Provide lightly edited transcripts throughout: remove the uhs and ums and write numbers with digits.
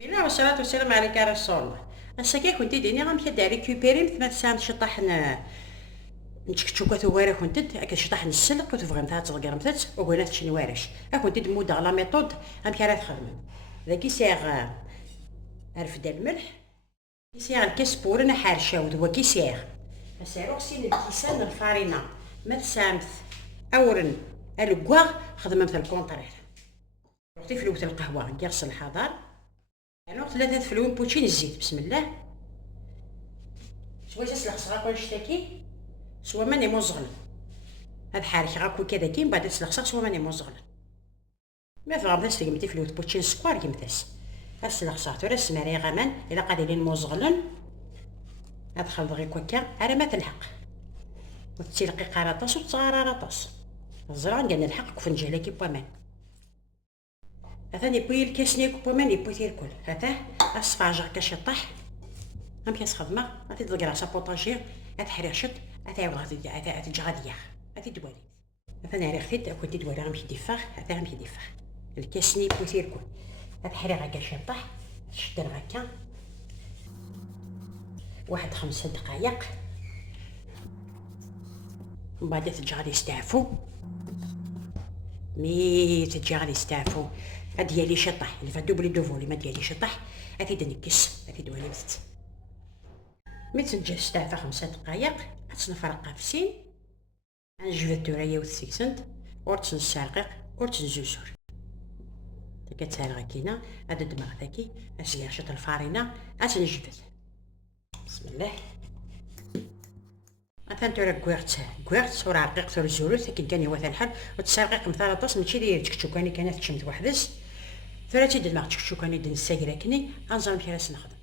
الله والصلاة والسلام عليك يا رسول الله. الساكي كنت ديني غنمشي دا ريكوبيري مثل ما تساهم شطح نتشكتشوكا ثوارا كنت اكا شطح نسلق وتفغمتها تغرمتت وقولات شنو وارش كنت مود على ميثود غنمشي راه تخدم ذاكي ساغ رفد الملح كيسيغ الكاس بورنا حارشة ودوا كيسيغ مسيرو سين الكيسان الفارينة ما تسامث اورن الكواغ خدمة مثل الكونطرير وقتي فلوت القهوة كيغسل الحضار يعني ثلاثة فلوين بوتشين الزيت بسم الله سوا جالس لخصغا كون شتاكي سوا ماني مزغل هاد حارك غاكو كذا كي من بعد تسلخصغ سوا ماني مزغل ما فغمتاش تقمتي فلوت بوتشين سكوار قمتاش اسلخصغ تورا السماري غامان الا قادرين مزغلن هاد خلط غي كوكا على ما تلحق وتسيلقي قراطاس وتصغر راطاس الزرع قالنا الحق كفنجهلا كي بوامان هذا نيبوي الكاس نيكو بوامان يبوي تير الكل هذا اصفاجر كشطح هم كاس خدمه غادي تلقى راسها بوطاجير اتحرق شط اتعاود غادي تجي غادي غادي دوالي مثلا ريختي كنت دوالي غنمشي ديفاخ هذا غنمشي ديفاخ الكاس نيبوي تير الكل اتحرق هكا شطح تشدر هكا واحد 5 دقائق من بعد تجي غادي يستعفو مي تجي غادي يستعفو هاد ديالي شطح اللي فا دوبلي دو فولي ما ديالي شطح هادي دنكس هادي دوالي بزت مي تنجي استعفى 5 دقائق تنفرق قافسين نجبد التوريه والسكسنت ورتن السرقيق ورتن الزوزور كتسالغ كينا هاد الدماغ ذاكي اسيا شط الفارينه تنجبد بسم الله مثلا تورا كويرت ورا رقيق تورا الزولوت كي كان يوث الحل وتسرقيق مثلا طاس ماشي داير تكتشوكاني كانت تشمت وحدس ثلاثه دماغ تكتشوكاني دن الساكراكني غنزرم فيها راس نخدم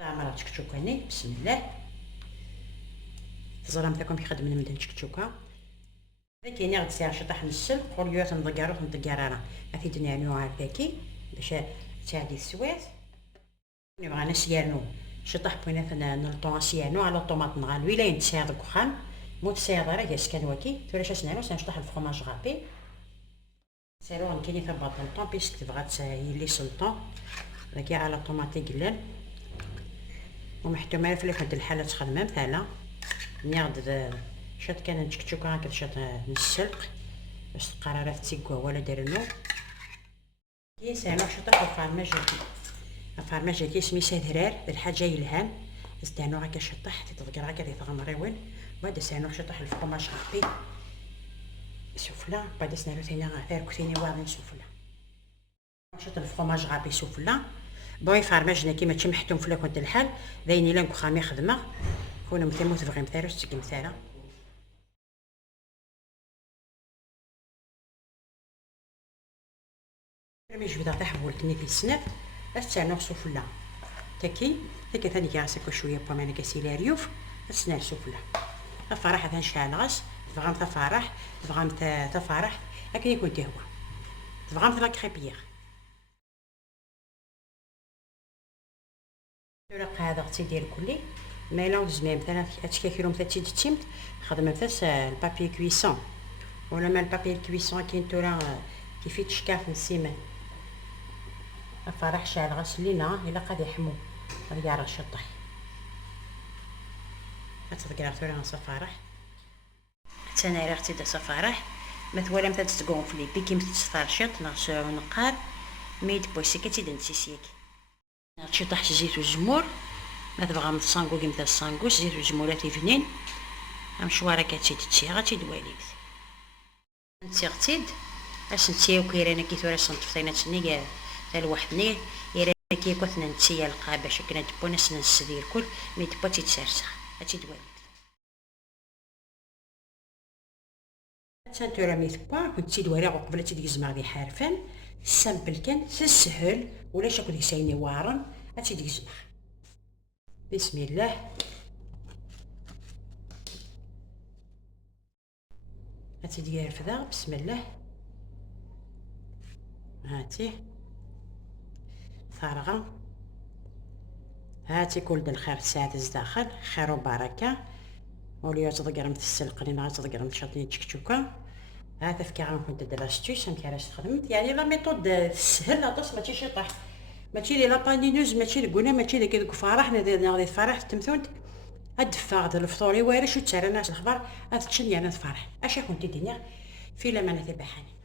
مرات تكتشوكاني بسم الله الظلام تاعكم كيخدم من مدن تكتشوكا كاين غاد سير شطح نسل خوليوات ندقاروت ندقارانا غادي دنيانو هكاكي باش تعدي السوات نبغى نسيانو شطح بوينات نلطون سيانو على الطوماط نغالو الا ينتسيا داك وخام موت سيا دارا ياس كان واكي تولا شاسنانو سنشطح الفرماج غابي سيرو غنكيني ثبط الطون بيسك تبغى تسايلي سلطون داكي على طوماطي قلال ومحتومه في هاد الحاله تخدم مثلا نيغد شات كان نتكتشوكا هكا شات نسلق باش القرارات تيكوا ولا دارنو كيسالو شطح الفرماج الفرماج كي سميتها درار الحاجه يلهام استانو هكا شطح تتذكر هكا تيتغمري وين بعد سانو شطح الفرماج غابي سوفلا بعد سنانو ثاني غير كثيني واغين سوفلا شط الفرماج غابي سوفلا بغي فرماجنا كيما تشمحتهم فلا كنت الحال ذايني لانكو خامي خدمه كون مثلا تبغي مثلا تسقي مثلا مي جبدها تحولتني في السناب استانو سوفلا تاكي ثاني كاسكو شويه بومانا كاسيلا ريوف السنار سوفلا الفرح هذا نشعل غاس تفغم فرح تفغم تفرح لكن يكون تهوى تفغم لا كريبيير الورق هذا غتي دير كلي ميلون زمام مثلا اتشكاكيلو مثلا تيمت خدمه مثلا البابي كويسون ولا ما البابي كويسون كاين تورا كيف يتشكاف نسيمان الفرح شعل غاس لينا الا قاد يحمو غادي يعرق شطح غتذكر تورا نص فرح حتى انا راه غتي دا صفارح مثلا مثلا تتقون في لي بيكي متصفر شط ناقص نقار ميد بوسي كتي دنتيسيك نغتشي طاح زيت والزمور ما تبغى متصانكو كيما الصانكوش زيت والزمورات فنين مشواره كتشي تشي غاتي دواليت نتي غتيد اش نتي وكيرانا كي ثورا صنطفتينا تسني كاع تا لوحدني يرا كي كوثنا نتي القا باش كنا دبونا سنا نسدير كل مي دبا تيتسرسخ هاتي دواليت تانتورا ميثبا كنت تيد ورا قبل تيد يزمع دي حارفان سامبل كان سهل ولا شكو ديك سايني وارن هاتي ديك يزمع بسم الله هاتي ديال الفدا بسم الله هاتي فارغه هاتي كل الخير ساعات داخل خير وبركه وليا تضقر متسلق لينا تضقر متشطني تشكشوكا هذا فكي غنكون دابا ستيش كيفاش خدمت يعني لا ميثود سهل لاطوس ماشي شي طاح ماشي لي لابانينوز، ماشي لكونا، ماشي لك دوك فرح غادي فرح تمثونت هاد فاغد الفطوري وارش وتسرى ناس الخبر هاد تشن يعني فرح. اش كنتي دنيا في لمانة البحاني.